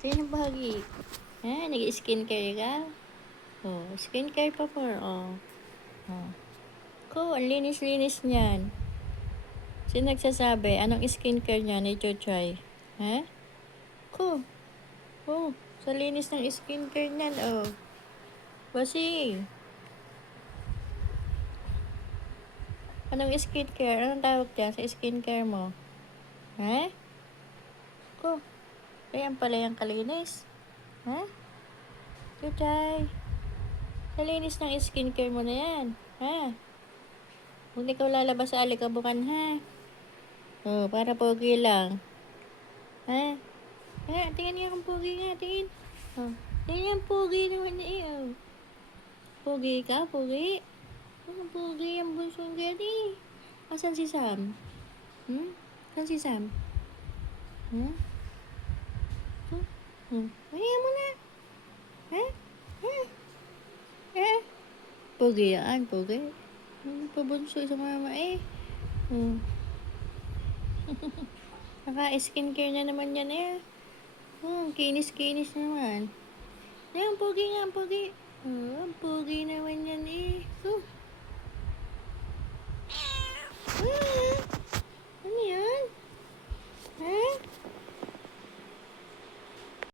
Sino bahagi? Ha? Nag-skincare ka? Oh, skincare pa po. Oh. Oh. Ko, ang linis-linis niyan. Sino nagsasabi? Anong skincare niya na i-try? Ha? Ko. Oh, sa linis ng skincare niyan. Oh. Basi. Anong skincare? Anong tawag dyan sa skincare mo? Ha? Ko. Ayan pala yung kalinis. Ha? Chuchay. Sa linis ng skincare mo na yan. Ha? Huwag na ikaw lalabas sa alikabukan, ha? Oh, para pogi lang. Ha? Ha? Tingnan niya kung pogi nga. Tingin. Oh. Tingnan yung pogi naman eh. Oh. Pogi ka? Pogi? Oh, pogi ang bunsong gani. Asan si Sam? Hmm? Asan si Sam? Hmm? Oh. Oh. Ayaw mo na. Ha? Ha? Ha? Pogi yan, pogi. Pabunso sa mama eh. Hmm. Naka-skincare na naman yan eh. Kinis-kinis naman. Ay, ang pogi nga, ang pogi. Ang pogi naman yan eh.